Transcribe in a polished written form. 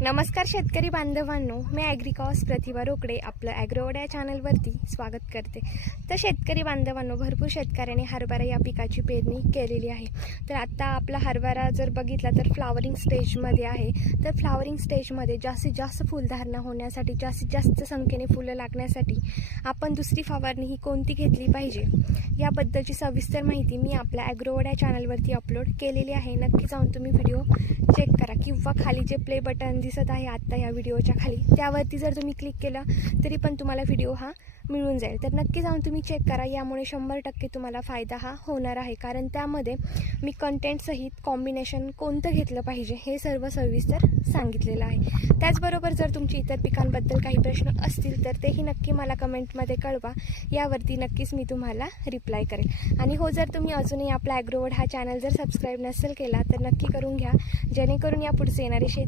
नमस्कार शेतकरी बांधवांनो, मी ॲग्रिकॉस प्रतिभा रोकडे आपलं ॲग्रोवड या चॅनलवरती स्वागत करते. तर शेतकरी बांधवांनो, भरपूर शेतकऱ्यांनी हरभरा या पिकाची पेरणी केलेली आहे. तर आता आपला हरभरा जर बघितला तर फ्लावरिंग स्टेजमध्ये आहे. तर फ्लावरिंग स्टेजमध्ये जास्तीत जास्त फुलधारणा होण्यासाठी, जास्तीत जास्त संख्येने फुलं लागण्यासाठी आपण दुसरी फवारणी ही कोणती घेतली पाहिजे याबद्दलची सविस्तर माहिती मी आपल्या ॲग्रोवड या चॅनलवरती अपलोड केलेली आहे. नक्की जाऊन तुम्ही व्हिडिओ चेक करा किंवा खाली जे प्ले बटन दिसत आहे आत्ता या व्हिडिओच्या खाली, त्यावरती जर तुम्ही क्लिक केलं तरी पण तुम्हाला व्हिडिओ हा मिळून जाईल. तर नक्की जाऊन तुम्ही चेक करा. यामुळे 100% तुम्हाला फायदा हा होणार आहे, कारण त्यामध्ये मी कंटेंटसहित कॉम्बिनेशन कोणतं घेतलं पाहिजे हे सर्व सविस्तर सांगितलेलं आहे. त्याचबरोबर जर तुमची इतर पिकांबद्दल काही प्रश्न असतील तर तेही नक्की मला कमेंटमध्ये कळवा. यावरती नक्कीच मी तुम्हाला रिप्लाय करेल. आणि हो, जर तुम्ही अजूनही आपला ॲग्रोवड हा चॅनल जर सबस्क्राईब नसेल केला तर नक्की करून घ्या, जेणेकरून या पुढचे येणारे शेती